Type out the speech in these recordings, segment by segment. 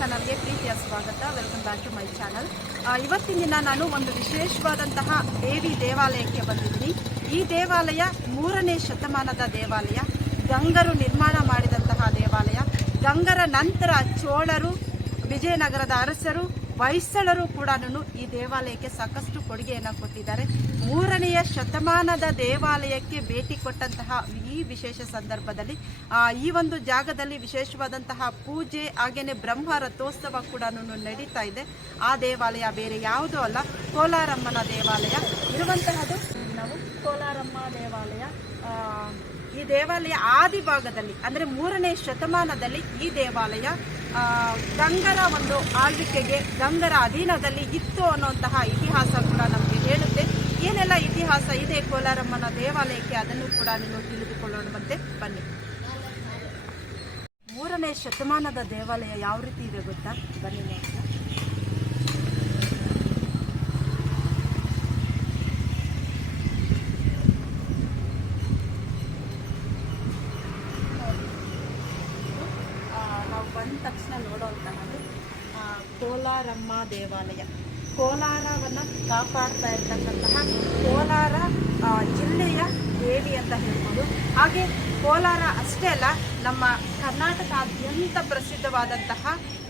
ಚಾನಲ್ಗೆ ಪ್ರೀತಿಯ ಸ್ವಾಗತ. Welcome back to my channel. ಇವತ್ತಿನ ದಿನ ನಾನು ಒಂದು ವಿಶೇಷವಾದಂತಹ ದೇವಿ ದೇವಾಲಯಕ್ಕೆ ಬಂದಿದ್ದೀನಿ. ಈ ದೇವಾಲಯ 3ನೇ ಶತಮಾನದ ದೇವಾಲಯ. ಗಂಗರು ನಿರ್ಮಾಣ ಮಾಡಿದಂತಹ ದೇವಾಲಯ. ಗಂಗರ ನಂತರ ಚೋಳರು, ವಿಜಯನಗರದ ಅರಸರು, ಹೊಯ್ಸಳರು ಕೂಡ ಈ ದೇವಾಲಯಕ್ಕೆ ಸಾಕಷ್ಟು ಕೊಡುಗೆಯನ್ನು ಕೊಟ್ಟಿದ್ದಾರೆ. 3ನೇ ಶತಮಾನದ ದೇವಾಲಯಕ್ಕೆ ಭೇಟಿ ಕೊಟ್ಟಂತಹ ಈ ವಿಶೇಷ ಸಂದರ್ಭದಲ್ಲಿ ಈ ಒಂದು ಜಾಗದಲ್ಲಿ ವಿಶೇಷವಾದಂತಹ ಪೂಜೆ ಹಾಗೆಯೇ ಬ್ರಹ್ಮ ರಥೋತ್ಸವ ಕೂಡ ನಡೀತಾ ಇದೆ. ಆ ದೇವಾಲಯ ಬೇರೆ ಯಾವುದೂ ಅಲ್ಲ, ಕೋಲಾರಮ್ಮನ ದೇವಾಲಯ ಇರುವಂತಹದ್ದು. ನಾವು ಕೋಲಾರಮ್ಮ ದೇವಾಲಯ, ಈ ದೇವಾಲಯ ಆದಿ ಭಾಗದಲ್ಲಿ ಅಂದರೆ 3ನೇ ಶತಮಾನದಲ್ಲಿ ಈ ದೇವಾಲಯ ಗಂಗರ ಒಂದು ಆಳ್ವಿಕೆಗೆ, ಗಂಗರ ಅಧೀನದಲ್ಲಿ ಇತ್ತು ಅನ್ನುವಂತಹ ಇತಿಹಾಸ ಕೂಡ ನಮಗೆ ಹೇಳುತ್ತೆ. ಏನೆಲ್ಲ ಇತಿಹಾಸ ಇದೆ ಕೋಲಾರಮ್ಮನ ದೇವಾಲಯಕ್ಕೆ ಅದನ್ನು ಕೂಡ ನೀವು ತಿಳಿದುಕೊಳ್ಳೋಣ. ಮತ್ತೆ ಬನ್ನಿ. 3ನೇ ಶತಮಾನದ ದೇವಾಲಯ ಯಾವ ರೀತಿ ಇದೆ ಗೊತ್ತಾ? ಬನ್ನಿ ನೋಡೋಣ. ಬಂದ ತಕ್ಷಣ ನೋಡುವಂತಹದ್ದು ಕೋಲಾರಮ್ಮ ದೇವಾಲಯ. ಕೋಲಾರವನ್ನು ಕಾಪಾಡ್ತಾ ಇರ್ತಕ್ಕಂತಹ ಕೋಲಾರ ಜಿಲ್ಲೆಯ ದೇವಿ ಅಂತ ಹೇಳ್ಬೋದು. ಹಾಗೆ ಕೋಲಾರ ಅಷ್ಟೇ ಅಲ್ಲ, ನಮ್ಮ ಕರ್ನಾಟಕಾದ್ಯಂತ ಪ್ರಸಿದ್ಧವಾದಂತಹ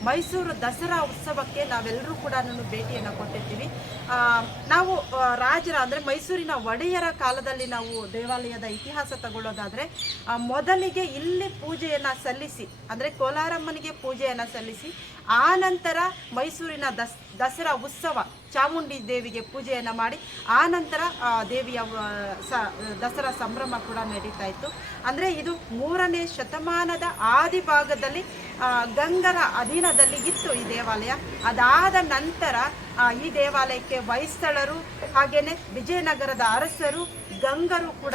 ಮೈಸೂರು ದಸರಾ ಉತ್ಸವಕ್ಕೆ ನಾವೆಲ್ಲರೂ ಕೂಡ ಭೇಟಿಯನ್ನು ಕೊಟ್ಟಿರ್ತೀವಿ. ನಾವು ರಾಜರ ಅಂದರೆ ಮೈಸೂರಿನ ಒಡೆಯರ ಕಾಲದಲ್ಲಿ ನಾವು ದೇವಾಲಯದ ಇತಿಹಾಸ ತಗೊಳ್ಳೋದಾದರೆ, ಮೊದಲಿಗೆ ಇಲ್ಲಿ ಪೂಜೆಯನ್ನು ಸಲ್ಲಿಸಿ, ಅಂದರೆ ಕೋಲಾರಮ್ಮನಿಗೆ ಪೂಜೆಯನ್ನು ಸಲ್ಲಿಸಿ, ಆ ನಂತರ ಮೈಸೂರಿನ ದಸರಾ ಉತ್ಸವ ಚಾಮುಂಡಿ ದೇವಿಗೆ ಪೂಜೆಯನ್ನು ಮಾಡಿ, ಆ ನಂತರ ದೇವಿಯ ದಸರಾ ಸಂಭ್ರಮ ಕೂಡ ನಡೀತಾ ಇತ್ತು. ಅಂದರೆ ಇದು 3ನೇ ಶತಮಾನದ ಆದಿ ಭಾಗದಲ್ಲಿ ಗಂಗರ ಅಧೀನದಲ್ಲಿ ಇತ್ತು ಈ ದೇವಾಲಯ. ಅದಾದ ನಂತರ ಈ ದೇವಾಲಯಕ್ಕೆ ಹೊಯ್ಸಳರು ಹಾಗೆಯೇ ವಿಜಯನಗರದ ಅರಸರು, ಗಂಗರು ಕೂಡ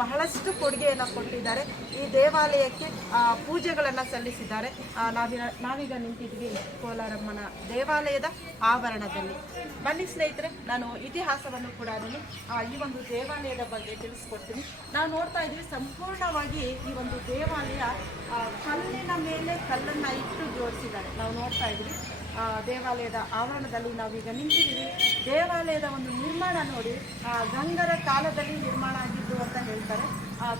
ಬಹಳಷ್ಟು ಕೊಡುಗೆಯನ್ನು ಕೊಟ್ಟಿದ್ದಾರೆ. ಈ ದೇವಾಲಯಕ್ಕೆ ಪೂಜೆಗಳನ್ನು ಸಲ್ಲಿಸಿದ್ದಾರೆ. ನಾವೀಗ ನಿಂತಿದ್ವಿ ಕೋಲಾರಮ್ಮನ ದೇವಾಲಯದ ಆವರಣದಲ್ಲಿ. ಬನ್ನಿ ಸ್ನೇಹಿತರೆ, ನಾನು ಇತಿಹಾಸವನ್ನು ಕೂಡ ಈ ಒಂದು ದೇವಾಲಯದ ಬಗ್ಗೆ ತಿಳಿಸ್ಕೊಡ್ತೀನಿ. ನಾವು ನೋಡ್ತಾ ಇದ್ವಿ, ಸಂಪೂರ್ಣವಾಗಿ ಈ ಒಂದು ದೇವಾಲಯ ಕಲ್ಲಿನ ಮೇಲೆ ಕಲ್ಲನ್ನು ಇಟ್ಟು ಜೋಡಿಸಿದ್ದಾರೆ. ನಾವು ನೋಡ್ತಾ ಇದ್ವಿ ದೇವಾಲಯದ ಆವರಣದಲ್ಲಿ ನಾವೀಗ ನಿಂತಿದ್ದೀವಿ. ದೇವಾಲಯದ ಒಂದು ನಿರ್ಮಾಣ ನೋಡಿ, ಗಂಗರ ಕಾಲದಲ್ಲಿ ನಿರ್ಮಾಣ ಆಗಿದ್ದು ಅಂತ ಹೇಳ್ತಾರೆ.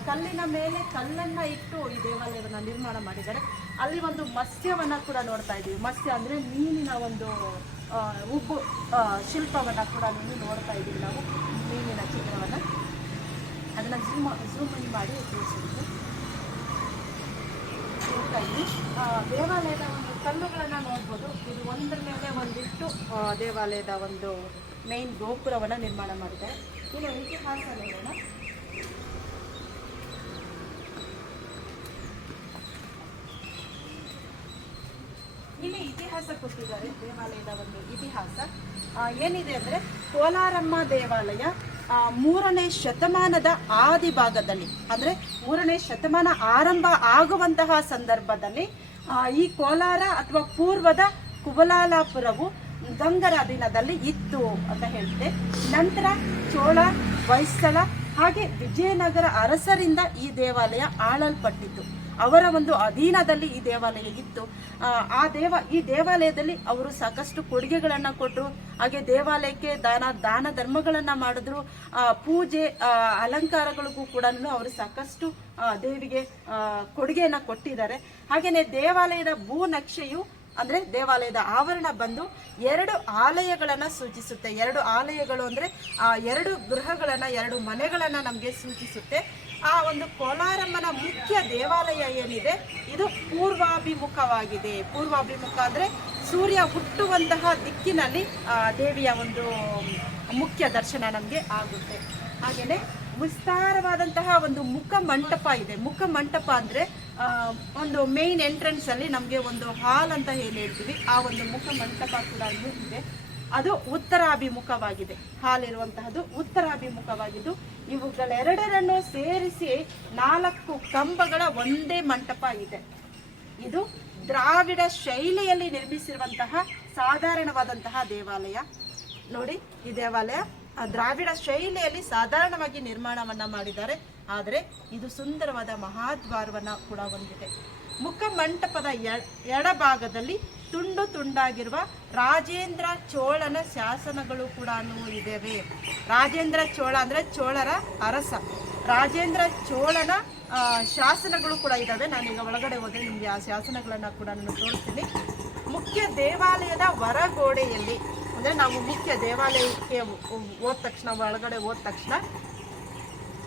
ಕಲ್ಲಿನ ಮೇಲೆ ಕಲ್ಲನ್ನು ಇಟ್ಟು ಈ ದೇವಾಲಯವನ್ನು ನಿರ್ಮಾಣ ಮಾಡಿದ್ದಾರೆ. ಅಲ್ಲಿ ಒಂದು ಮತ್ಸ್ಯವನ್ನು ಕೂಡ ನೋಡ್ತಾ ಇದ್ದೀವಿ. ಮತ್ಸ್ಯ ಅಂದರೆ ಮೀನಿನ ಒಂದು ಉಬ್ಬು ಶಿಲ್ಪವನ್ನು ಕೂಡ ನೋಡ್ತಾ ಇದ್ದೀವಿ. ನಾವು ಮೀನಿನ ಚಿತ್ರವನ್ನು ಅದನ್ನು ಝೂಮ್ ಇನ್ ಮಾಡಿ ತೋರಿಸಿದ್ದೀವಿ. ನೋಡ್ತಾ ಇದ್ವಿ ದೇವಾಲಯದ ಒಂದು ಕಲ್ಲುಗಳನ್ನು ನೋಡ್ಬೋದು. ಇದು ಒಂದರ ಮೇಲೆ ಒಂದಿಟ್ಟು ದೇವಾಲಯದ ಒಂದು ಮೇನ್ ಗೋಪುರವನ್ನು ನಿರ್ಮಾಣ ಮಾಡಿದ್ದಾರೆ. ಇನ್ನು ಇತಿಹಾಸ ನೋಡೋಣ. ಇಲ್ಲಿ ಇತಿಹಾಸ ಕೊಟ್ಟಿದ್ದಾರೆ. ದೇವಾಲಯದ ಒಂದು ಇತಿಹಾಸ ಏನಿದೆ ಅಂದರೆ, ಕೋಲಾರಮ್ಮ ದೇವಾಲಯ 3ನೇ ಶತಮಾನದ ಆದಿ ಭಾಗದಲ್ಲಿ, ಅಂದರೆ 3ನೇ ಶತಮಾನ ಆರಂಭ ಆಗುವಂತಹ ಸಂದರ್ಭದಲ್ಲಿ ಈ ಕೋಲಾರ ಅಥವಾ ಪೂರ್ವದ ಕುಬಲಾಲಪುರವು ಗಂಗರ ಅಧೀನದಲ್ಲಿ ಇತ್ತು ಅಂತ ಹೇಳ್ತೆ. ನಂತರ ಚೋಳ, ಹೊಯ್ಸಳ ಹಾಗೆ ವಿಜಯನಗರ ಅರಸರಿಂದ ಈ ದೇವಾಲಯ ಆಳಲ್ಪಟ್ಟಿತ್ತು. ಅವರ ಒಂದು ಅಧೀನದಲ್ಲಿ ಈ ದೇವಾಲಯ ಇತ್ತು. ಈ ದೇವಾಲಯದಲ್ಲಿ ಅವರು ಸಾಕಷ್ಟು ಕೊಡುಗೆಗಳನ್ನು ಕೊಟ್ಟರು. ಹಾಗೆ ದೇವಾಲಯಕ್ಕೆ ದಾನ ಧರ್ಮಗಳನ್ನು ಮಾಡಿದ್ರು. ಪೂಜೆ ಅಲಂಕಾರಗಳಿಗೂ ಕೂಡ ಅವರು ಸಾಕಷ್ಟು ದೇವಿಗೆ ಕೊಡುಗೆಯನ್ನು ಕೊಟ್ಟಿದ್ದಾರೆ. ಹಾಗೆಯೇ ದೇವಾಲಯದ ಭೂನಕ್ಷೆಯು ಅಂದರೆ ದೇವಾಲಯದ ಆವರಣ ಬಂದು 2 ಆಲಯಗಳನ್ನು ಸೂಚಿಸುತ್ತೆ. 2 ಆಲಯಗಳು ಅಂದರೆ 2 ಗೃಹಗಳನ್ನು, 2 ಮನೆಗಳನ್ನು ನಮಗೆ ಸೂಚಿಸುತ್ತೆ. ಆ ಒಂದು ಕೋಲಾರಮ್ಮನ ಮುಖ್ಯ ದೇವಾಲಯ ಏನಿದೆ, ಇದು ಪೂರ್ವಾಭಿಮುಖವಾಗಿದೆ. ಪೂರ್ವಾಭಿಮುಖ ಅಂದರೆ ಸೂರ್ಯ ಹುಟ್ಟುವಂತಹ ದಿಕ್ಕಿನಲ್ಲಿ ದೇವಿಯ ಒಂದು ಮುಖ್ಯ ದರ್ಶನ ನಮಗೆ ಆಗುತ್ತೆ. ಹಾಗೆಯೇ ವಿಸ್ತಾರವಾದಂತಹ ಒಂದು ಮುಖ ಮಂಟಪ ಇದೆ. ಮುಖ ಮಂಟಪ ಅಂದರೆ ಒಂದು ಮೇನ್ ಎಂಟ್ರೆನ್ಸ್ ಅಲ್ಲಿ ನಮಗೆ ಒಂದು ಹಾಲ್ ಅಂತ ಹೇಳ್ತೀವಿ. ಆ ಒಂದು ಮುಖ ಮಂಟಪ ಕೂಡ ಇದೆ. ಅದು ಉತ್ತರಾಭಿಮುಖವಾಗಿದೆ. ಹಾಲ್ ಇರುವಂತಹದ್ದು ಉತ್ತರಾಭಿಮುಖವಾಗಿದ್ದು, ಇವುಗಳೆರಡರನ್ನು ಸೇರಿಸಿ 4 ಕಂಬಗಳ ಒಂದೇ ಮಂಟಪ ಇದೆ. ಇದು ದ್ರಾವಿಡ ಶೈಲಿಯಲ್ಲಿ ನಿರ್ಮಿಸಿರುವಂತಹ ಸಾಧಾರಣವಾದಂತಹ ದೇವಾಲಯ. ನೋಡಿ, ಈ ದೇವಾಲಯ ದ್ರಾವಿಡ ಶೈಲಿಯಲ್ಲಿ ಸಾಧಾರಣವಾಗಿ ನಿರ್ಮಾಣವನ್ನ ಮಾಡಿದ್ದಾರೆ. ಆದರೆ ಇದು ಸುಂದರವಾದ ಮಹಾದ್ವಾರವನ್ನ ಕೂಡ ಹೊಂದಿದೆ. ಮುಖ ಮಂಟಪದ ಎಡಭಾಗದಲ್ಲಿ ತುಂಡು ತುಂಡಾಗಿರುವ ರಾಜೇಂದ್ರ ಚೋಳನ ಶಾಸನಗಳು ಕೂಡ ಇದ್ದಾವೆ. ರಾಜೇಂದ್ರ ಚೋಳ ಅಂದರೆ ಚೋಳರ ಅರಸ. ರಾಜೇಂದ್ರ ಚೋಳನ ಶಾಸನಗಳು ಕೂಡ ಇದ್ದಾವೆ. ನಾನೀಗ ಒಳಗಡೆ ಹೋದರೆ ನಿಮಗೆ ಆ ಶಾಸನಗಳನ್ನು ಕೂಡ ನಾನು ತೋರಿಸ್ತೀನಿ. ಮುಖ್ಯ ದೇವಾಲಯದ ಹೊರಗೋಡೆಯಲ್ಲಿ ಅಂದರೆ ನಾವು ಮುಖ್ಯ ದೇವಾಲಯಕ್ಕೆ ಹೋದ ತಕ್ಷಣ, ಒಳಗಡೆ ಹೋದ ತಕ್ಷಣ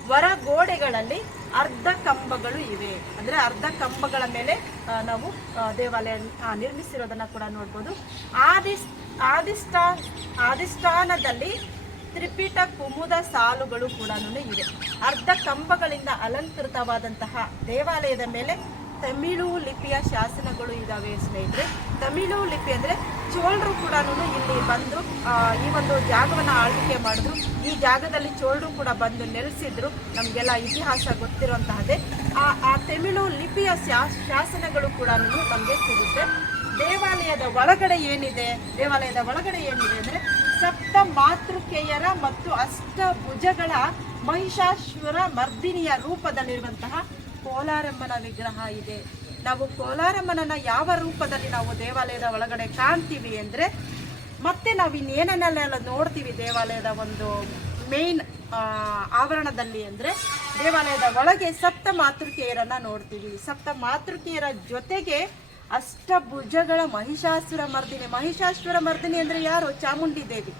ಹೊರ ಗೋಡೆಗಳಲ್ಲಿ ಅರ್ಧ ಕಂಬಗಳು ಇವೆ. ಅಂದರೆ ಅರ್ಧ ಕಂಬಗಳ ಮೇಲೆ ನಾವು ದೇವಾಲಯ ನಿರ್ಮಿಸಿರೋದನ್ನು ಕೂಡ ನೋಡ್ಬೋದು. ಆದಿಷ್ಠಾನದಲ್ಲಿ ತ್ರಿಪೀಠ ಕುಮುದ ಸಾಲುಗಳು ಕೂಡ ಇವೆ. ಅರ್ಧ ಕಂಬಗಳಿಂದ ಅಲಂಕೃತವಾದಂತಹ ದೇವಾಲಯದ ಮೇಲೆ ತಮಿಳು ಲಿಪಿಯ ಶಾಸನಗಳು ಇದ್ದಾವೆ ಸ್ನೇಹಿತರೆ. ತಮಿಳು ಲಿಪಿ ಅಂದರೆ ಚೋಳರು ಕೂಡ ಇಲ್ಲಿ ಬಂದು ಈ ಒಂದು ಜಾಗವನ್ನು ಆಳ್ವಿಕೆ ಮಾಡಿದ್ರು. ಈ ಜಾಗದಲ್ಲಿ ಚೋಳರು ಕೂಡ ಬಂದು ನೆಲೆಸಿದ್ರು. ನಮಗೆಲ್ಲ ಇತಿಹಾಸ ಗೊತ್ತಿರುವಂತಹದ್ದೇ. ಆ ತಮಿಳು ಲಿಪಿಯ ಶಾಸನಗಳು ಕೂಡ ನಮಗೆ ಸಿಗುತ್ತೆ. ದೇವಾಲಯದ ಒಳಗಡೆ ಏನಿದೆ ಅಂದರೆ ಸಪ್ತ ಮಾತೃಕೆಯರ ಮತ್ತು ಅಷ್ಟಭುಜಗಳ ಮಹಿಷಾಸುರ ಮರ್ದಿನಿಯ ರೂಪದಲ್ಲಿರುವಂತಹ ಕೋಲಾರಮ್ಮನ ವಿಗ್ರಹ ಇದೆ. ನಾವು ಕೋಲಾರಮ್ಮನನ್ನ ಯಾವ ರೂಪದಲ್ಲಿ ನಾವು ದೇವಾಲಯದ ಒಳಗಡೆ ಕಾಣ್ತೀವಿ ಅಂದರೆ, ಮತ್ತೆ ನಾವು ಇನ್ನೇನನ್ನೆಲ್ಲ ನೋಡ್ತೀವಿ ದೇವಾಲಯದ ಒಂದು ಮೇನ್ ಆವರಣದಲ್ಲಿ ಅಂದರೆ, ದೇವಾಲಯದ ಒಳಗೆ ಸಪ್ತ ಮಾತೃಕೆಯರನ್ನ ನೋಡ್ತೀವಿ. ಸಪ್ತ ಮಾತೃಕೆಯರ ಜೊತೆಗೆ ಅಷ್ಟಭುಜಗಳ ಮಹಿಷಾಸುರ ಮರ್ದಿನಿ ಅಂದರೆ ಯಾರು? ಚಾಮುಂಡಿ ದೇವಿ.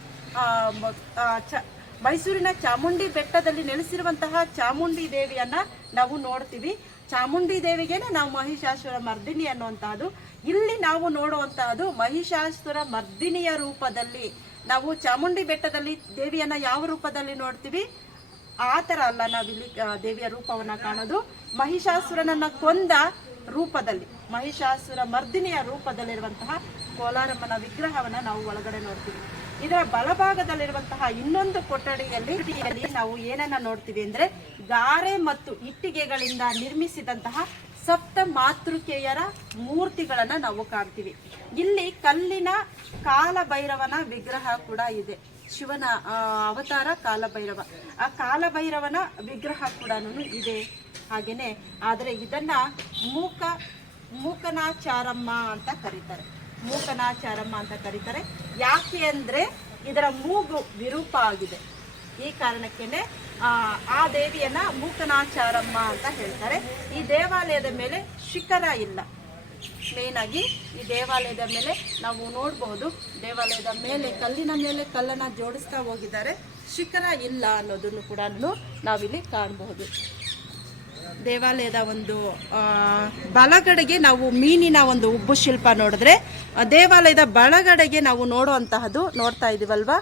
ಮೈಸೂರಿನ ಚಾಮುಂಡಿ ಬೆಟ್ಟದಲ್ಲಿ ನೆಲೆಸಿರುವಂತಹ ಚಾಮುಂಡಿ ದೇವಿಯನ್ನ ನಾವು ನೋಡ್ತೀವಿ. ಚಾಮುಂಡಿ ದೇವಿಗೇನೆ ನಾವು ಮಹಿಷಾಸುರ ಮರ್ದಿನಿ ಅನ್ನುವಂತಹದ್ದು. ಇಲ್ಲಿ ನಾವು ನೋಡುವಂತಹದ್ದು ಮಹಿಷಾಸುರ ಮರ್ದಿನಿಯ ರೂಪದಲ್ಲಿ. ನಾವು ಚಾಮುಂಡಿ ಬೆಟ್ಟದಲ್ಲಿ ದೇವಿಯನ್ನ ಯಾವ ರೂಪದಲ್ಲಿ ನೋಡ್ತೀವಿ, ಆ ಥರ ಅಲ್ಲ ನಾವಿಲ್ಲಿ ದೇವಿಯ ರೂಪವನ್ನ ಕಾಣೋದು. ಮಹಿಷಾಸುರನನ್ನ ಕೊಂದ ರೂಪದಲ್ಲಿ, ಮಹಿಷಾಸುರ ಮರ್ದಿನಿಯ ರೂಪದಲ್ಲಿರುವಂತಹ ಕೋಲಾರಮ್ಮನ ವಿಗ್ರಹವನ್ನ ನಾವು ಒಳಗಡೆ ನೋಡ್ತೀವಿ. ಇದರ ಬಲಭಾಗದಲ್ಲಿರುವಂತಹ ಇನ್ನೊಂದು ಕೊಠಡಿಯಲ್ಲಿ ನಾವು ಏನನ್ನ ನೋಡ್ತೀವಿ ಅಂದ್ರೆ, ಗಾರೆ ಮತ್ತು ಇಟ್ಟಿಗೆಗಳಿಂದ ನಿರ್ಮಿಸಿದಂತಹ ಸಪ್ತ ಮಾತೃಕೆಯರ ಮೂರ್ತಿಗಳನ್ನ ನಾವು ಕಾಣ್ತೀವಿ. ಇಲ್ಲಿ ಕಲ್ಲಿನ ಕಾಲಭೈರವನ ವಿಗ್ರಹ ಕೂಡ ಇದೆ. ಶಿವನ ಅವತಾರ ಕಾಲಭೈರವ. ಆ ಕಾಲಭೈರವನ ವಿಗ್ರಹ ಕೂಡ ಇದೆ. ಹಾಗೇನೆ ಆದರೆ ಇದನ್ನ ಮೂಕನಾಚಾರಮ್ಮ ಅಂತ ಕರೀತಾರೆ. ಯಾಕೆ ಅಂದ್ರೆ ಇದರ ಮೂಗು ವಿರೂಪ ಆಗಿದೆ. ಈ ಕಾರಣಕ್ಕೇನೆ ಆ ದೇವಿಯನ್ನ ಮೂಕನಾಚಾರಮ್ಮ ಅಂತ ಹೇಳ್ತಾರೆ. ಈ ದೇವಾಲಯದ ಮೇಲೆ ಶಿಖರ ಇಲ್ಲ. ಮೇನ್ ಆಗಿ ಈ ದೇವಾಲಯದ ಮೇಲೆ ನಾವು ನೋಡಬಹುದು, ದೇವಾಲಯದ ಮೇಲೆ ಕಲ್ಲಿನ ಮೇಲೆ ಕಲ್ಲನ್ನ ಜೋಡಿಸ್ತಾ ಹೋಗಿದ್ದಾರೆ. ಶಿಖರ ಇಲ್ಲ ಅನ್ನೋದನ್ನು ಕೂಡ ನಾವಿಲ್ಲಿ ಕಾಣಬಹುದು. ದೇವಾಲಯದ ಒಂದು ಬಲಗಡೆಗೆ ನಾವು ಮೀನಿನ ಒಂದು ಉಬ್ಬು ಶಿಲ್ಪ ನೋಡಿದ್ರೆ, ದೇವಾಲಯದ ಬಲಗಡೆಗೆ ನಾವು ನೋಡುವಂತಹದ್ದು ನೋಡ್ತಾ ಇದೀವಲ್ವಾ,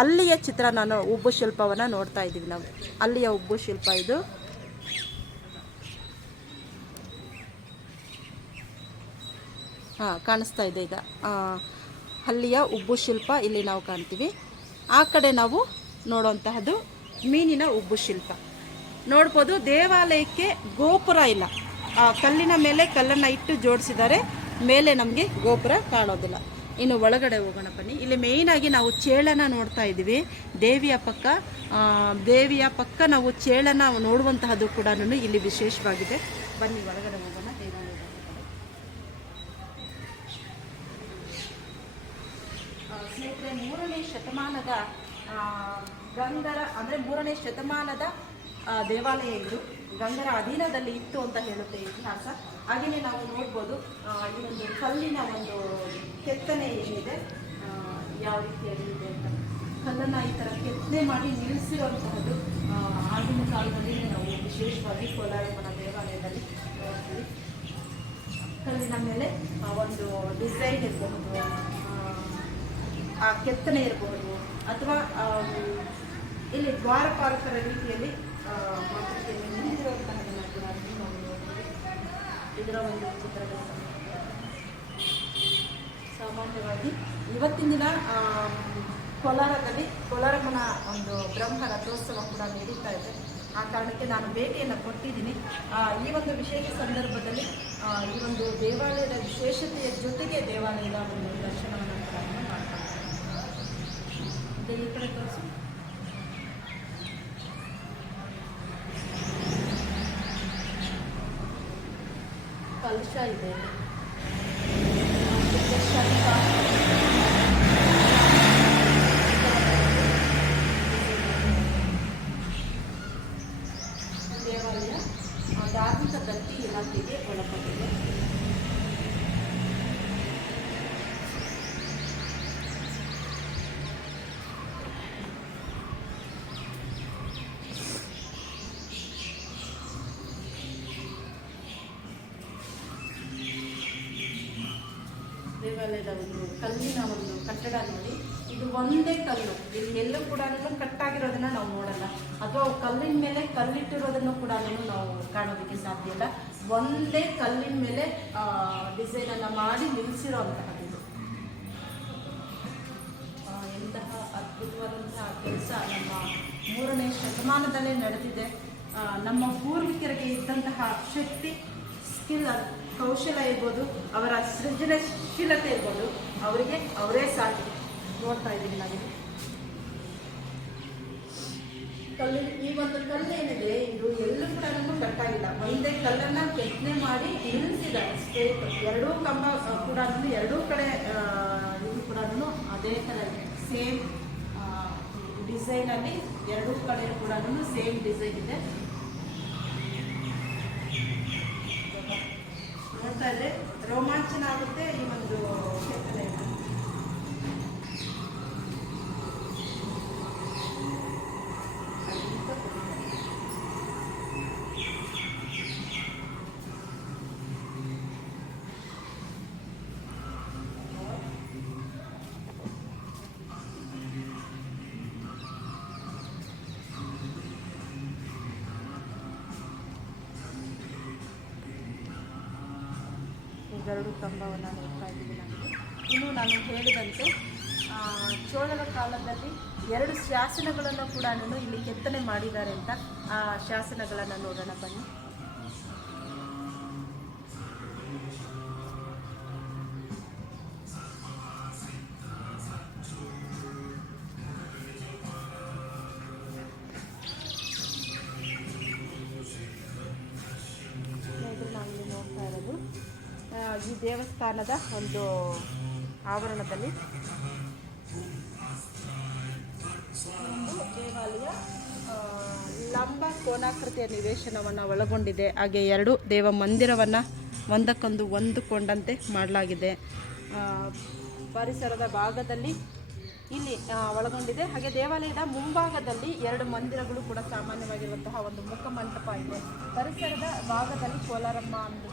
ಅಲ್ಲಿಯ ಚಿತ್ರ, ನಾನು ಉಬ್ಬು ಶಿಲ್ಪವನ್ನು ನೋಡ್ತಾ ಇದ್ದೀವಿ. ನಾವು ಅಲ್ಲಿಯ ಉಬ್ಬು ಶಿಲ್ಪ ಇದು. ಕಾಣಿಸ್ತಾ ಇದೆ ಈಗ ಅಲ್ಲಿಯ ಉಬ್ಬು ಶಿಲ್ಪ ಇಲ್ಲಿ ನಾವು ಕಾಣ್ತೀವಿ. ಆ ಕಡೆ ನಾವು ನೋಡುವಂತಹದ್ದು ಮೀನಿನ ಉಬ್ಬು ಶಿಲ್ಪ ನೋಡ್ಬೋದು. ದೇವಾಲಯಕ್ಕೆ ಗೋಪುರ ಇಲ್ಲ. ಕಲ್ಲಿನ ಮೇಲೆ ಕಲ್ಲನ್ನು ಇಟ್ಟು ಜೋಡಿಸಿದ್ದಾರೆ. ಮೇಲೆ ನಮಗೆ ಗೋಪುರ ಕಾಣೋದಿಲ್ಲ. ಇನ್ನು ಒಳಗಡೆ ಹೋಗೋಣ ಬನ್ನಿ. ಇಲ್ಲಿ ಮೇಯ್ನಾಗಿ ನಾವು ಚೇಳನ ನೋಡ್ತಾ ಇದ್ದೀವಿ. ದೇವಿಯ ಪಕ್ಕ ನಾವು ಚೇಳನ ನೋಡುವಂತಹದ್ದು ಕೂಡ ಇಲ್ಲಿ ವಿಶೇಷವಾಗಿದೆ. ಬನ್ನಿ ಒಳಗಡೆ ಹೋಗೋಣ. ದೇವಾಲಯದ ಸ್ನೇಹಿತರೆ, 3ನೇ ಶತಮಾನದ ಗಂಗರ ಅಂದರೆ 3ನೇ ಶತಮಾನದ ದೇವಾಲಯ ಇದು. ಗಂಗರ ಅಧೀನದಲ್ಲಿ ಇತ್ತು ಅಂತ ಹೇಳುತ್ತೆ ಇತಿಹಾಸ. ಹಾಗೆಯೇ ನಾವು ನೋಡ್ಬೋದು ಈ ಒಂದು ಕಲ್ಲಿನ ಒಂದು ಕೆತ್ತನೆ ಏನಿದೆ, ಯಾವ ರೀತಿಯಾಗಿ ಇದೆ ಅಂತ. ಕಲ್ಲನ್ನು ಈ ಥರ ಕೆತ್ತನೆ ಮಾಡಿ ನಿಲ್ಲಿಸಿರುವಂತಹದ್ದು ಆಗಿನ ಕಾಲದಲ್ಲಿ ನಾವು ವಿಶೇಷವಾಗಿ ಕೋಲಾರಮ್ಮನ ದೇವಾಲಯದಲ್ಲಿ ನೋಡ್ತೀವಿ. ಕಲ್ಲಿನ ಮೇಲೆ ಒಂದು ಡಿಸೈನ್ ಇರಬಹುದು, ಆ ಕೆತ್ತನೆ ಇರಬಹುದು, ಅಥವಾ ಇಲ್ಲಿ ದ್ವಾರಪಾಲಕರ ರೀತಿಯಲ್ಲಿ ನಿಂತಿರುವಂತಹದನ್ನು ಕೂಡ ನಾವು ನೋಡ್ತೀವಿ. ಇದರ ಒಂದು ಚಿತ್ರಗಳು ಸಾಮಾನ್ಯವಾಗಿ ಇವತ್ತಿನ ದಿನ ಕೋಲಾರಮ್ಮನ ಒಂದು ಬ್ರಹ್ಮ ರಥೋತ್ಸವ ಕೂಡ ನಡೀತಾ ಇದೆ. ಆ ಕಾರಣಕ್ಕೆ ನಾನು ಭೇಟಿಯನ್ನು ಕೊಟ್ಟಿದ್ದೀನಿ. ಈ ಒಂದು ವಿಶೇಷ ಸಂದರ್ಭದಲ್ಲಿ ಈ ಒಂದು ದೇವಾಲಯದ ವಿಶೇಷತೆಯ ಜೊತೆಗೆ ದೇವಾಲಯದ ಒಂದು ದರ್ಶನವನ್ನು ಕೂಡ ಮಾಡ್ತಾರೆ. ಈ ಕಡೆ ತೋರಿಸಿ. ಕಲಶ ಇದೆ, ಸ್ವಲ್ಪ ದೇವಾಲಯ ಧಾರ್ಮಿಕ ದತ್ತಿ ಇಲಾಖೆಗೆ ಒಳಪಟ್ಟಿದೆ. ದೇವಾಲಯದ ಒಂದು ಕಲ್ಲಿನ ಒಂದು ಕಟ್ಟಡ ನೋಡಿ, ಇದು ಒಂದೇ ಕಲ್ಲು, ಇಲ್ಲಿ ಎಲ್ಲೂ ಕೂಡ ಕಟ್ಟಾಗಿರೋದನ್ನ ನಾವು ನೋಡಲ್ಲ, ಅಥವಾ ಕಲ್ಲಿನ ಮೇಲೆ ಕಲ್ಲಿಟ್ಟಿರೋದನ್ನು ಕೂಡ ನಾವು ಕಾಣೋದಕ್ಕೆ ಸಾಧ್ಯ ಇಲ್ಲ. ಒಂದೇ ಕಲ್ಲಿನ ಮೇಲೆ ಡಿಸೈನನ್ನು ಮಾಡಿ ನಿಲ್ಲಿಸಿರೋಂತಹದ್ದು. ಎಂತಹ ಅದ್ಭುತವಾದಂತಹ ಕೆಲಸ ನಮ್ಮ 3ನೇ ಶತಮಾನದಲ್ಲೇ ನಡೆದಿದೆ. ನಮ್ಮ ಪೂರ್ವಿಕರಿಗೆ ಇದ್ದಂತಹ ಶಕ್ತಿ, ಸ್ಕಿಲ್, ಕೌಶಲ ಇರ್ಬೋದು, ಅವರ ಸೃಜನಶೀಲತೆ ಇರ್ಬೋದು, ಅವರೇ ಸಾಕು. ನೋಡ್ತಾ ಇದ್ದೀವಿ ನಾವು ಕಲ್ಲು. ಈ ಒಂದು ಕಲ್ಲು ಏನಿದೆ, ಇದು ಎಲ್ಲೂ ಕೂಡ ಕಟ್ಟಾಗಿಲ್ಲ, ಒಂದೇ ಕಲ್ಲನ್ನು ಕೆತ್ತನೆ ಮಾಡಿ ನಿಲ್ಲಿಸಿದ್ದಾರೆ ಸ್ಟ್ರೇಟ್. ಎರಡೂ ಕಂಬ ಕೂಡ ಎರಡೂ ಕಡೆ ಇದು ಕೂಡ ಅದೇ ಥರ ಸೇಮ್ ಡಿಸೈನಲ್ಲಿ, ಎರಡೂ ಕಡೆ ಕೂಡ ಸೇಮ್ ಡಿಸೈನ್ ಇದೆ. ನೋಡ್ತಾ ಇದ್ರೆ ರೋಮಾಂಚನ ಆಗುತ್ತೆ ಈ ಒಂದು ಕೆತ್ತನೆ. ಗರುಡು ಕಂಬವನ್ನು ನೋಡ್ತಾ ಇದ್ದೀವಿ ನಮಗೆ. ಇನ್ನು ನಾನು ಹೇಳಿದಂತೆ ಚೋಳರ ಕಾಲದಲ್ಲಿ 2 ಶಾಸನಗಳನ್ನು ಕೂಡ ಇಲ್ಲಿ ಕೆತ್ತನೆ ಮಾಡಿದ್ದಾರೆ ಅಂತ ಆ ಶಾಸನಗಳನ್ನು ನೋಡೋಣ ಬನ್ನಿ. ನಾವಿಲ್ಲಿ ನೋಡ್ತಾ ಇರೋದು ಈ ದೇವಸ್ಥಾನದ ಒಂದು ಆವರಣದಲ್ಲಿ ದೇವಾಲಯ ಲಂಬ ಕೋನಾಕೃತಿಯ ನಿವೇಶನವನ್ನು ಒಳಗೊಂಡಿದೆ. ಹಾಗೆ 2 ದೇವ ಮಂದಿರವನ್ನು ಒಂದಕ್ಕೊಂದು ಹೊಂದಿಕೊಂಡಂತೆ ಮಾಡಲಾಗಿದೆ. ಪರಿಸರದ ಭಾಗದಲ್ಲಿ ಇಲ್ಲಿ ಒಳಗೊಂಡಿದೆ. ಹಾಗೆ ದೇವಾಲಯದ ಮುಂಭಾಗದಲ್ಲಿ 2 ಮಂದಿರಗಳು ಕೂಡ ಸಾಮಾನ್ಯವಾಗಿರುವಂತಹ ಒಂದು ಮುಖಮಂಟಪ ಇದೆ. ಪರಿಸರದ ಭಾಗದಲ್ಲಿ ಕೋಲಾರಮ್ಮ ಎಂದು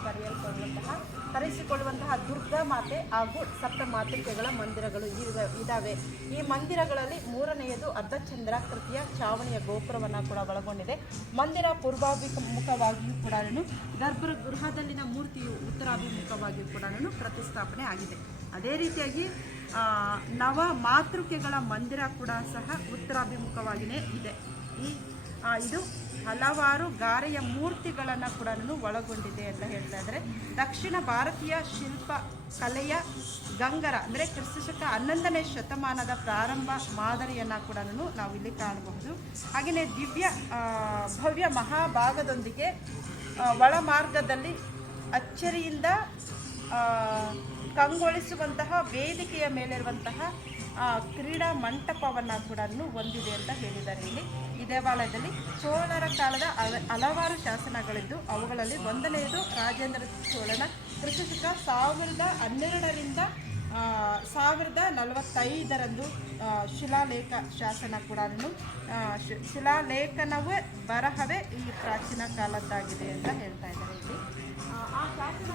ಕರೆಸಿಕೊಳ್ಳುವಂತಹ ದುರ್ಗಾ ಮಾತೆ ಹಾಗೂ ಸಪ್ತ ಮಾತೃಕೆಗಳ ಮಂದಿರಗಳು ಇದ್ದಾವೆ. ಈ ಮಂದಿರಗಳಲ್ಲಿ 3ನೇಯದು ಅರ್ಧಚಂದ್ರಾಕೃತಿಯ ಚಾವಣಿಯ ಗೋಪುರವನ್ನು ಕೂಡ ಒಳಗೊಂಡಿದೆ. ಮಂದಿರ ಪೂರ್ವಾಭಿಮುಖವಾಗಿಯೂ ಕೂಡ ಗರ್ಭಗೃಹದಲ್ಲಿನ ಮೂರ್ತಿಯು ಉತ್ತರಾಭಿಮುಖವಾಗಿಯೂ ಕೂಡ ಪ್ರತಿಷ್ಠಾಪನೆ ಆಗಿದೆ. ಅದೇ ರೀತಿಯಾಗಿ ನವ ಮಾತೃಕೆಗಳ ಮಂದಿರ ಕೂಡ ಸಹ ಉತ್ತರಾಭಿಮುಖವಾಗಿಯೇ ಇದೆ. ಇದು ಹಲವಾರು ಗಾರೆಯ ಮೂರ್ತಿಗಳನ್ನು ಕೂಡ ಒಳಗೊಂಡಿದೆ ಅಂತ ಹೇಳ್ತಾ ಇದ್ದಾರೆ. ದಕ್ಷಿಣ ಭಾರತೀಯ ಶಿಲ್ಪ ಕಲೆಯ ಗಂಗರ ಅಂದರೆ ಕ್ರಿಸ್ತಶಕ 11ನೇ ಶತಮಾನದ ಪ್ರಾರಂಭ ಮಾದರಿಯನ್ನು ಕೂಡ ನಾವು ಇಲ್ಲಿ ಕಾಣಬಹುದು. ಹಾಗೆಯೇ ಭವ್ಯ ಮಹಾಭಾಗದೊಂದಿಗೆ ಒಳ ಮಾರ್ಗದಲ್ಲಿ ಅಚ್ಚರಿಯಿಂದ ಕಂಗೊಳಿಸುವಂತಹ ವೇದಿಕೆಯ ಮೇಲಿರುವಂತಹ ಕ್ರೀಡಾ ಮಂಟಪವನ್ನು ಕೂಡ ಹೊಂದಿದೆ ಅಂತ ಹೇಳಿದ್ದಾರೆ. ಇಲ್ಲಿ ಈ ದೇವಾಲಯದಲ್ಲಿ ಚೋಳರ ಕಾಲದ ಹಲವಾರು ಶಾಸನಗಳಿದ್ದು ಅವುಗಳಲ್ಲಿ 1ನೇದು ರಾಜೇಂದ್ರ ಚೋಳನ ಕ್ರಿಸ್ತಶಕ 1012ರಿಂದ 1045ರಂದು ಶಿಲಾಲೇಖ ಶಾಸನ ಕೂಡ ಶಿಲಾಲೇಖನವೇ ಬರಹವೇ ಈ ಪ್ರಾಚೀನ ಕಾಲದ್ದಾಗಿದೆ ಅಂತ ಹೇಳ್ತಾ ಇದ್ದಾರೆ. ಇಲ್ಲಿ ಆ ಶಾಸನ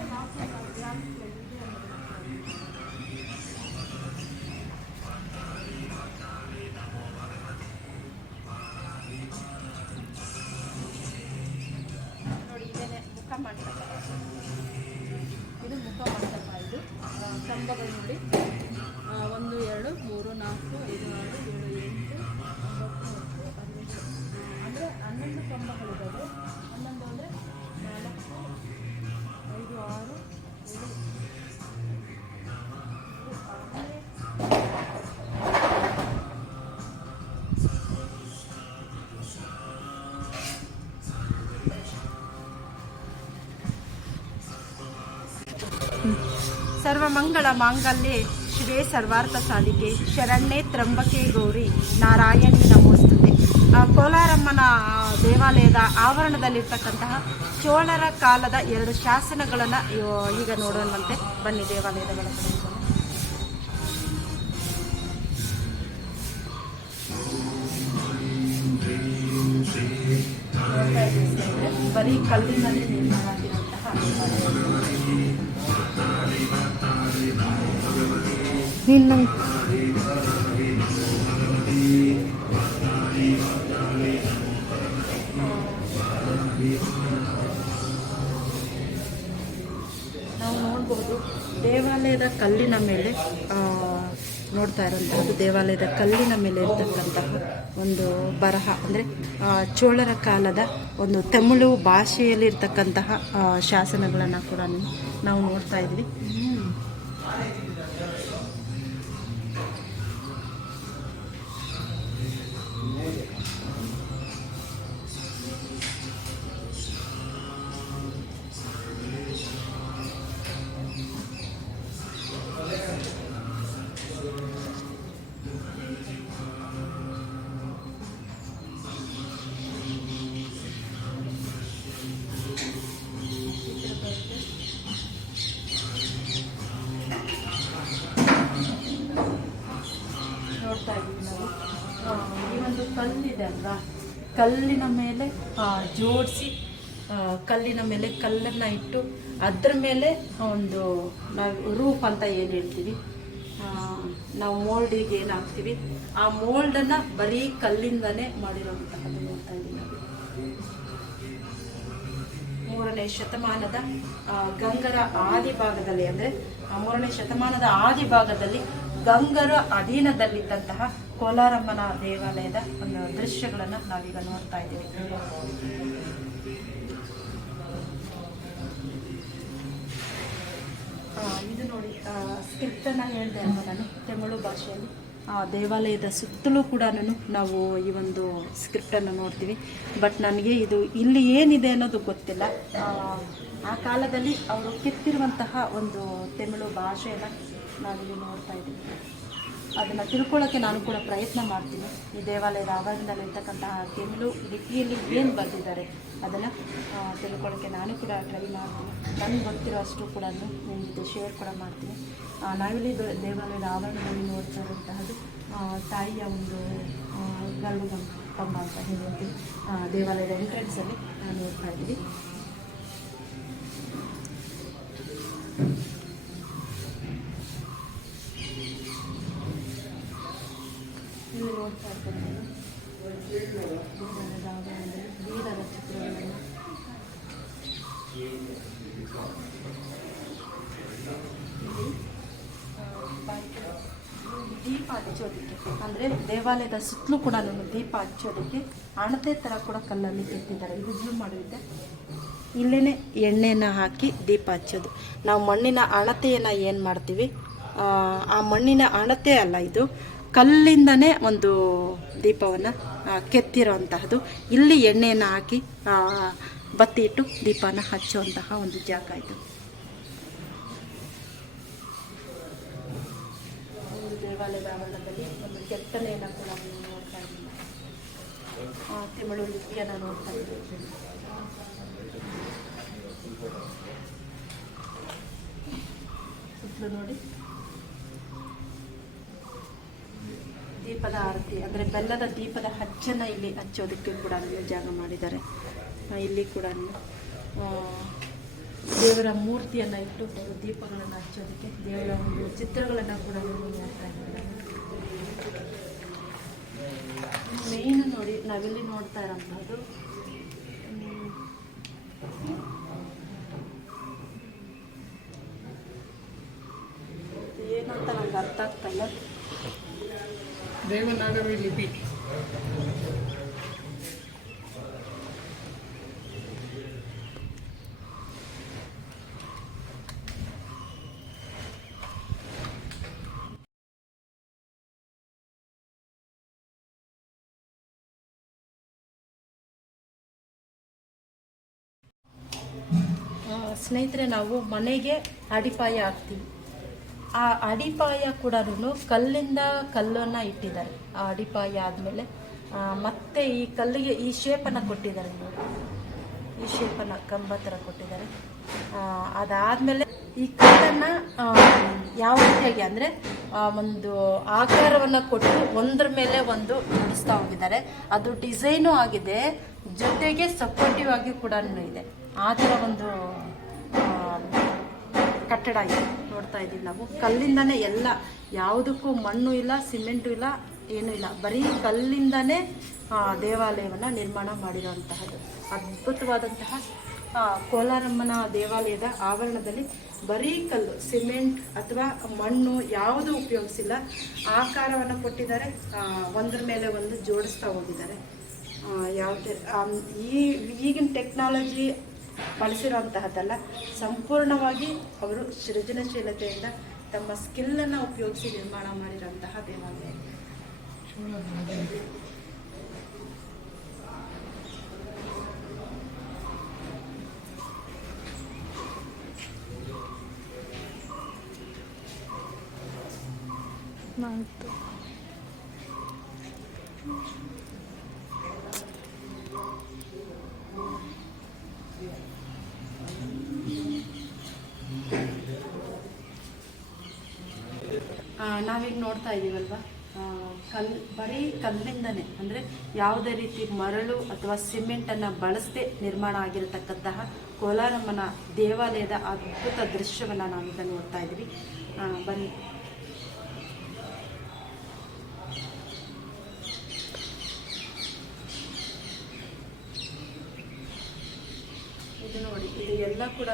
ನೋಡಿ, ಇದೇನೆ ಮುಖಮಂಟಪ. ಇದು ಮುಖಮಂಟಪ. ಇದು ಕಂಬಗಳು ನೋಡಿ, 1 2 3 4 5 6 7 8 9 10 ಅಂದರೆ 11 ಕಂಬಗಳಿದ್ದಾವೆ. 11 ಅಂದರೆ 4 5 6 7 ಸರ್ವಮಂಗಳ ಮಾಂಗಲ್ಯೆ ಶಿವೆ ಸರ್ವಾರ್ಥ ಸಾಧಿಕೆ ಶರಣ್ಯೆ ತ್ರಂಬಕೆ ಗೌರಿ ನಾರಾಯಣಿ ನಮೋಸ್ತುತೆ. ಕೋಲಾರಮ್ಮನ ದೇವಾಲಯದ ಆವರಣದಲ್ಲಿರ್ತಕ್ಕಂತಹ ಚೋಳರ ಕಾಲದ 2 ಶಾಸನಗಳನ್ನು ಈಗ ನೋಡೋಣಂತೆ ಬನ್ನಿ. ದೇವಾಲಯದ ಒಳಗಡೆ ಬರೀ ಕಲ್ಲಿನಲ್ಲಿ ನಿರ್ಮಾಣವಾಗಿರುವಂತಹ ನಾವು ನೋಡ್ಬೋದು. ದೇವಾಲಯದ ಕಲ್ಲಿನ ಮೇಲೆ ನೋಡ್ತಾ ಇರೋಂಥದ್ದು ದೇವಾಲಯದ ಕಲ್ಲಿನ ಮೇಲೆ ಇರ್ತಕ್ಕಂತಹ ಒಂದು ಬರಹ, ಅಂದರೆ ಚೋಳರ ಕಾಲದ ಒಂದು ತಮಿಳು ಭಾಷೆಯಲ್ಲಿ ಇರ್ತಕ್ಕಂತಹ ಶಾಸನಗಳನ್ನು ಕೂಡ ನಾವು ನೋಡ್ತಾ ಇದ್ವಿ. ನೋಡ್ತಾ ಇದ್ದೀವಿ ನಾವು. ಈ ಒಂದು ಕಲ್ಲಿದೆ ಅಲ್ವಾ, ಕಲ್ಲಿನ ಮೇಲೆ ಜೋಡಿಸಿ ಕಲ್ಲಿನ ಮೇಲೆ ಕಲ್ಲನ್ನು ಇಟ್ಟು ಅದ್ರ ಮೇಲೆ ಒಂದು ನಾವು ರೂಫ್ ಅಂತ ಏನು ಹೇಳ್ತೀವಿ, ನಾವು ಮೋಲ್ಡಿಗೆ ಏನು ಹಾಕ್ತೀವಿ, ಆ ಮೋಲ್ಡನ್ನು ಬರೀ ಕಲ್ಲಿಂದನೇ ಮಾಡಿರೋಂತಹದ್ದು ನೋಡ್ತಾ ಇದ್ದೀವಿ ನಾವು. 3ನೇ ಶತಮಾನದ ಗಂಗರ ಆದಿಭಾಗದಲ್ಲಿ, ಅಂದರೆ 3ನೇ ಶತಮಾನದ ಆದಿಭಾಗದಲ್ಲಿ ಗಂಗರ ಅಧೀನದಲ್ಲಿದ್ದಂತಹ ಕೋಲಾರಮ್ಮನ ದೇವಾಲಯದ ಒಂದು ದೃಶ್ಯಗಳನ್ನು ನಾವೀಗ ನೋಡ್ತಾ ಇದ್ದೀವಿ. ಇದು ನೋಡಿ, ಸ್ಕ್ರಿಪ್ಟನ್ನು ಹೇಳಿದೆ ಅಲ್ವ ನಾನು ತಮಿಳು ಭಾಷೆಯಲ್ಲಿ. ದೇವಾಲಯದ ಸುತ್ತಲೂ ಕೂಡ ನಾವು ಈ ಒಂದು ಸ್ಕ್ರಿಪ್ಟನ್ನು ನೋಡ್ತೀವಿ. ಬಟ್ ನನಗೆ ಇದು ಇಲ್ಲಿ ಏನಿದೆ ಅನ್ನೋದು ಗೊತ್ತಿಲ್ಲ. ಆ ಕಾಲದಲ್ಲಿ ಅವರು ಕೆತ್ತಿರುವಂತಹ ಒಂದು ತಮಿಳು ಭಾಷೆಯನ್ನು ನಾವಿಲ್ಲಿ ನೋಡ್ತಾ ಇದ್ದೀವಿ. ಅದನ್ನು ತಿಳ್ಕೊಳ್ಳೋಕ್ಕೆ ನಾನು ಕೂಡ ಪ್ರಯತ್ನ ಮಾಡ್ತೀನಿ. ಈ ದೇವಾಲಯದ ಆವರಣದಲ್ಲಿರ್ತಕ್ಕಂತಹ ತಮಿಳು ಲಿಪಿಯಲ್ಲಿ ಏನು ಬರೆದಿದ್ದಾರೆ ಅದನ್ನು ತಿಳ್ಕೊಳ್ಳೋಕ್ಕೆ ನಾನು ಕೂಡ ಟ್ರೈ ಮಾಡ್ತೀನಿ. ನನಗೆ ಗೊತ್ತಿರೋ ಅಷ್ಟು ಕೂಡ ನಿಮ್ಮ ಜೊತೆ ಶೇರ್ ಕೂಡ ಮಾಡ್ತೀನಿ. ನಾವಿಲ್ಲಿ ದೇವಾಲಯದ ಆವರಣದಲ್ಲಿ ನೋಡ್ತಾ ಇರುವಂತಹದ್ದು ತಾಯಿಯ ಒಂದು ಗರುಡು ಕಂಬ ಅಂತ ಹೇಳಿ ದೇವಾಲಯದ ಎಂಟ್ರೆನ್ಸಲ್ಲಿ ನೋಡ್ತಾ ಇದ್ದೀವಿ. ಇಲ್ಲಿ ನೋಡ್ತಾ ಇರ್ತಾರೆ ದೇವಾಲಯದ ಆವರಣದಲ್ಲಿ ಬೀರದ ಚಿತ್ರಗಳನ್ನು ದೀಪ ಹಚ್ಚೋದಕ್ಕೆ, ಅಂದರೆ ದೇವಾಲಯದ ಸುತ್ತಲೂ ಕೂಡ ದೀಪ ಹಚ್ಚೋದಕ್ಕೆ ಅಣತೆ ಥರ ಕೂಡ ಕಲ್ಲಲ್ಲಿ ಕೆತ್ತಿದ್ದಾರೆ. ಇದು ಜೂಮ್ ಮಾಡಿದ್ದೆ. ಇಲ್ಲೇ ಎಣ್ಣೆಯನ್ನು ಹಾಕಿ ದೀಪ ಹಚ್ಚೋದು. ನಾವು ಮಣ್ಣಿನ ಅಣತೆಯನ್ನು ಏನು ಮಾಡ್ತೀವಿ, ಆ ಮಣ್ಣಿನ ಅಣತೆ ಅಲ್ಲ, ಇದು ಕಲ್ಲಿಂದನೇ ಒಂದು ದೀಪವನ್ನು ಕೆತ್ತಿರೋಂತಹದ್ದು. ಇಲ್ಲಿ ಎಣ್ಣೆಯನ್ನು ಹಾಕಿ ಬತ್ತಿ ಇಟ್ಟು ದೀಪನ ಹಚ್ಚುವಂತಹ ಒಂದು ಜಾಗ ಇದು. ಒಂದು ದೇವಾಲಯದ ಆವರಣದಲ್ಲಿ ಒಂದು ಕೆತ್ತನೆಯನ್ನು ಕೂಡ ನೋಡ್ತಾ ಇದ್ದೀವಿ. ತಮಿಳು ಲಿಪಿಯನ್ನು ನೋಡ್ತಾ ಇದ್ದೀವಿ. ಸುತ್ತಲೂ ನೋಡಿ ದೀಪದ ಆರತಿ, ಅಂದರೆ ಬೆಲ್ಲದ ದೀಪದ ಹಚ್ಚನ್ನು ಇಲ್ಲಿ ಹಚ್ಚೋದಕ್ಕೆ ಕೂಡ ಜಾಗ ಮಾಡಿದ್ದಾರೆ. ಇಲ್ಲಿ ಕೂಡ ದೇವರ ಮೂರ್ತಿಯನ್ನು ಇಟ್ಟು ದೀಪಗಳನ್ನು ಹಚ್ಚೋದಕ್ಕೆ ದೇವರ ಒಂದು ಚಿತ್ರಗಳನ್ನು ಕೂಡ ನೋಡ್ತಾ ಇದ್ದಾರೆ. ಮೇಯ್ನು ನೋಡಿ ನಾವಿಲ್ಲಿ ನೋಡ್ತಾ ಇರೋಂಥದ್ದು ಏನಂತ ನಂಗೆ ಅರ್ಥ ಆಗ್ತಾಯಿಲ್ಲ. ದೇವನಾಗರಿ ಲಿಪಿ. ಸ್ನೇಹಿತರೆ, ನಾವು ಮನೆಗೆ ಅಡಿಪಾಯ ಹಾಕ್ತೀವಿ. ಆ ಅಡಿಪಾಯ ಕೂಡ ಕಲ್ಲಿಂದ ಕಲ್ಲನ್ನು ಇಟ್ಟಿದ್ದಾರೆ. ಆ ಅಡಿಪಾಯ ಆದಮೇಲೆ ಮತ್ತೆ ಈ ಕಲ್ಲಿಗೆ ಈ ಶೇಪನ್ನು ಕೊಟ್ಟಿದ್ದಾರೆ. ಈ ಶೇಪನ್ನು ಕಂಬ ಥರ ಕೊಟ್ಟಿದ್ದಾರೆ. ಅದಾದಮೇಲೆ ಈ ಕಲ್ಲನ್ನು ಯಾವ ರೀತಿಯಾಗಿ ಅಂದರೆ ಒಂದು ಆಕಾರವನ್ನು ಕೊಟ್ಟು ಒಂದ್ರ ಮೇಲೆ ಒಂದು ಜೋಡಿಸ್ತಾ ಹೋಗಿದ್ದಾರೆ. ಅದು ಡಿಸೈನು ಆಗಿದೆ, ಜೊತೆಗೆ ಸಪೋರ್ಟಿವ್ ಆಗಿ ಕೂಡ ಇದೆ. ಆ ಥರ ಒಂದು ಕಟ್ಟಡ ಇದೆ. ನೋಡ್ತಾ ಇದ್ದೀವಿ ನಾವು. ಕಲ್ಲಿಂದನೇ ಎಲ್ಲ, ಯಾವುದಕ್ಕೂ ಮಣ್ಣು ಇಲ್ಲ, ಸಿಮೆಂಟು ಇಲ್ಲ, ಏನೂ ಇಲ್ಲ, ಬರೀ ಕಲ್ಲಿಂದನೇ ದೇವಾಲಯವನ್ನು ನಿರ್ಮಾಣ ಮಾಡಿರುವಂತಹದ್ದು. ಅದ್ಭುತವಾದಂತಹ ಕೋಲಾರಮ್ಮನ ದೇವಾಲಯದ ಆವರಣದಲ್ಲಿ ಬರೀ ಕಲ್ಲು, ಸಿಮೆಂಟ್ ಅಥವಾ ಮಣ್ಣು ಯಾವುದು ಉಪಯೋಗಿಸಿಲ್ಲ. ಆಕಾರವನ್ನು ಕೊಟ್ಟಿದ್ದಾರೆ, ಒಂದ್ರ ಮೇಲೆ ಒಂದು ಜೋಡಿಸ್ತಾ ಹೋಗಿದ್ದಾರೆ. ಯಾವುದೇ ಈಗಿನ ಟೆಕ್ನಾಲಜಿ ಬಳಸಿರುವಂತಹದ್ದಲ್ಲ, ಸಂಪೂರ್ಣವಾಗಿ ಅವರು ಸೃಜನಶೀಲತೆಯಿಂದ ತಮ್ಮ ಸ್ಕಿಲ್ಲನ್ನು ಉಪಯೋಗಿಸಿ ನಿರ್ಮಾಣ ಮಾಡಿರುವಂತಹ ದೇವಾಲಯ. ನಾವೀಗ ನೋಡ್ತಾ ಇದ್ದೀವಲ್ವ, ಬರೀ ಕಲ್ಲಿಂದನೇ, ಅಂದರೆ ಯಾವುದೇ ರೀತಿ ಮರಳು ಅಥವಾ ಸಿಮೆಂಟನ್ನು ಬಳಸದೆ ನಿರ್ಮಾಣ ಆಗಿರತಕ್ಕಂತಹ ಕೋಲಾರಮ್ಮನ ದೇವಾಲಯದ ಅದ್ಭುತ ದೃಶ್ಯವನ್ನು ನಾವೀಗ ನೋಡ್ತಾ ಇದ್ದೀವಿ. ಬನ್ನಿ. ಇದು ನೋಡಿ, ಇದು ಎಲ್ಲ ಕೂಡ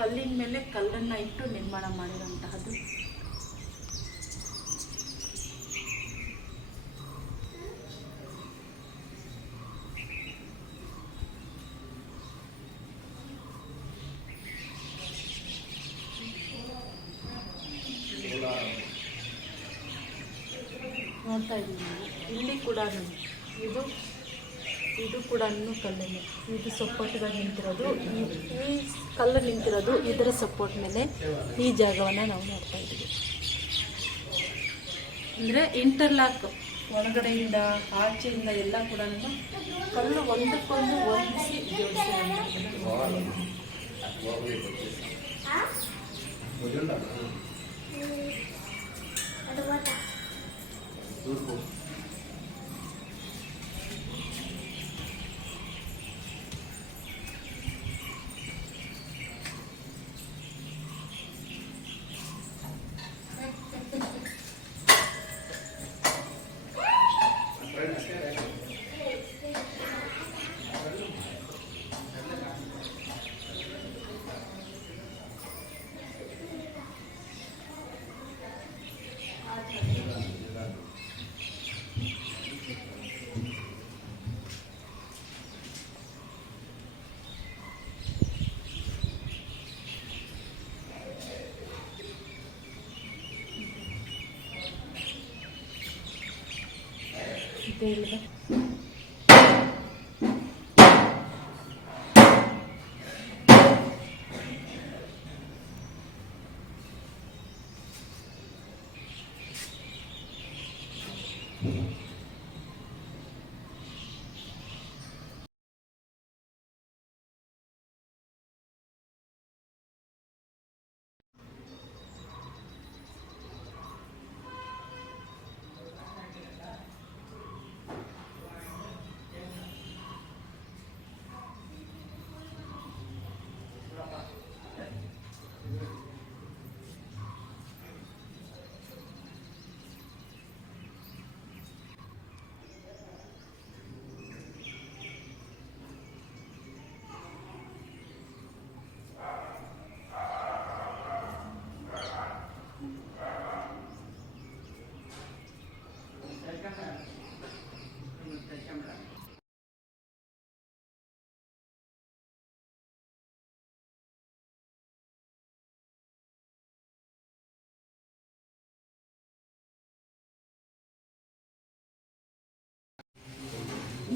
ಕಲ್ಲಿನ ಮೇಲೆ ಕಲ್ಲನ್ನು ಇಟ್ಟು ನಿರ್ಮಾಣ ಮಾಡಿರುವಂತಹದ್ದು. ನೋಡ್ತಾ ಇದ್ದೀವಿ ಇಲ್ಲಿ ಕೂಡ ಇದು ಕೂಡ ಕಲ್ಲನ್ನು, ಇದು ಸಪೋರ್ಟಿಗಾಗಿ ನಿಂತಿರೋದು, ಈ ಕಲ್ಲು ನಿಂತಿರೋದು ಇದರ ಸಪೋರ್ಟ್ ಮೇಲೆ ಈ ಜಾಗವನ್ನು ನಾವು ನೋಡ್ತಾ ಇದ್ದೀವಿ. ಅಂದರೆ ಇಂಟರ್ಲಾಕ್, ಒಳಗಡೆಯಿಂದ ಆಚೆಯಿಂದ ಎಲ್ಲ ಕೂಡ ಕಲ್ಲು ಒಂದಕ್ಕೊಂದು ಹೊಂದಿಸಿ ಜೋಡಿಸಿರುವಂಥದ್ದು. ಇಲ್ಲಿದೆ.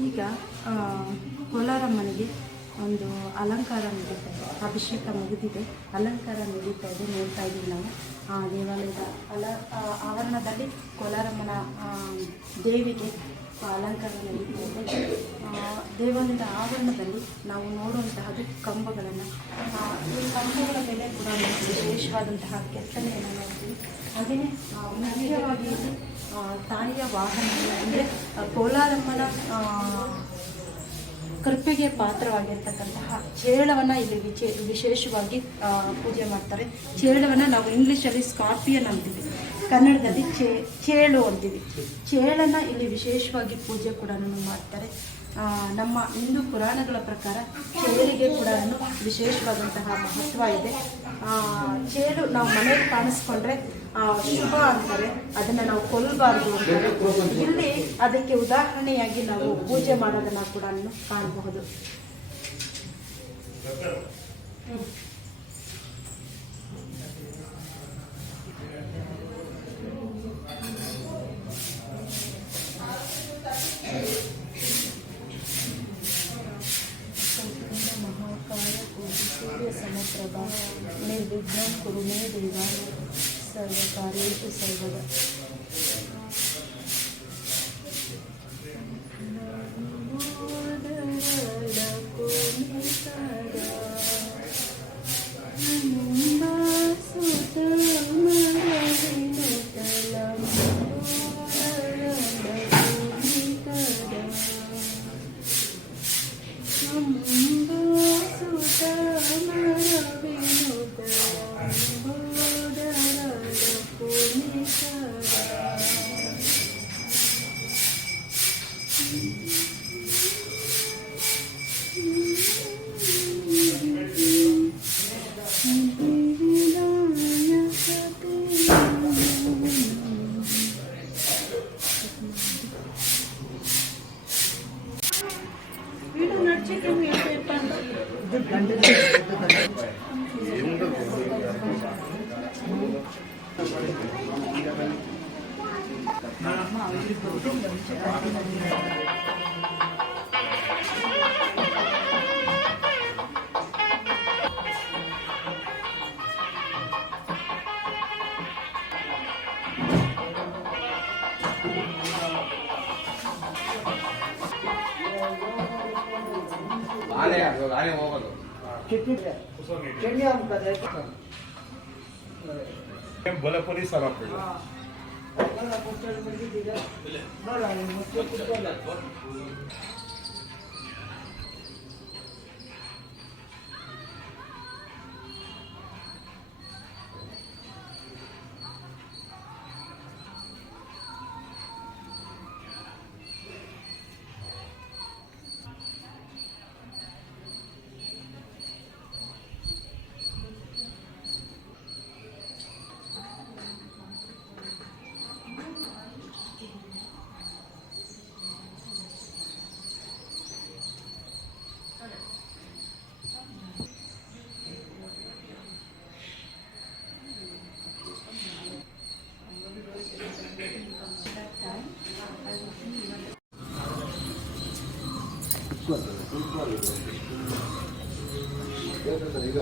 ಈಗ ಕೋಲಾರಮ್ಮನಿಗೆ ಒಂದು ಅಲಂಕಾರ ನಡೀತಾ ಇದೆ. ಅಭಿಷೇಕ ಮುಗಿದಿದೆ, ಅಲಂಕಾರ ನಡೀತಾ ಇದೆ, ನೋಡ್ತಾ ಇದ್ದೀವಿ ನಾವು. ದೇವಾಲಯದ ಆವರಣದಲ್ಲಿ ಕೋಲಾರಮ್ಮನ ದೇವಿಗೆ ಅಲಂಕಾರ ನಡೀತಾ ಇದೆ. ದೇವಾಲಯದ ಆವರಣದಲ್ಲಿ ನಾವು ನೋಡುವಂತಹದ್ದು ಕಂಬಗಳನ್ನು, ಈ ಕಂಬಗಳ ಮೇಲೆ ಕೂಡ ವಿಶೇಷವಾದಂತಹ ಕೆತ್ತನೆಯನ್ನು ನೋಡ್ತೀವಿ. ಹಾಗೆಯೇ ಮುಖ್ಯವಾಗಿ ತಾಯಿಯ ವಾಹನ ಅಂದರೆ ಕೋಲಾರಮ್ಮನ ಕೃಪೆಗೆ ಪಾತ್ರವಾಗಿರ್ತಕ್ಕಂತಹ ಚೇಳವನ್ನು ಇಲ್ಲಿ ವಿಶೇಷವಾಗಿ ಪೂಜೆ ಮಾಡ್ತಾರೆ. ಚೇಳವನ್ನು ನಾವು ಇಂಗ್ಲೀಷಲ್ಲಿ ಸ್ಕಾರ್ಪಿಯನ್ ಅಂತೀವಿ, ಕನ್ನಡದಲ್ಲಿ ಚೇಳು ಅಂತೀವಿ. ಚೇಳನ್ನು ಇಲ್ಲಿ ವಿಶೇಷವಾಗಿ ಪೂಜೆ ಕೂಡ ಮಾಡ್ತಾರೆ. ನಮ್ಮ ಹಿಂದೂ ಪುರಾಣಗಳ ಪ್ರಕಾರ ಚೇಳಿಗೆ ಕೂಡ ವಿಶೇಷವಾದಂತಹ ಮಹತ್ವ ಇದೆ. ಚೇಳು ನಾವು ಮನೆಯಲ್ಲಿ ಕಾಣಿಸ್ಕೊಂಡ್ರೆ ಶುಭ ಅಂತಾರೆ, ಅದನ್ನು ನಾವು ಕೊಲ್ಲಬಾರ್ದು ಅಂತಾರೆ. ಇಲ್ಲಿ ಅದಕ್ಕೆ ಉದಾಹರಣೆಯಾಗಿ ನಾವು ಪೂಜೆ ಮಾಡೋದನ್ನು ಕೂಡ ಕಾಣಬಹುದು. सूर्य समप्रभा निर्विघ्नं कुरु मे देवा सर्वकार्येषु सर्वदा. ಆನೆ ಹೋಗೋದು बोला पुलिस वाला ಈಗ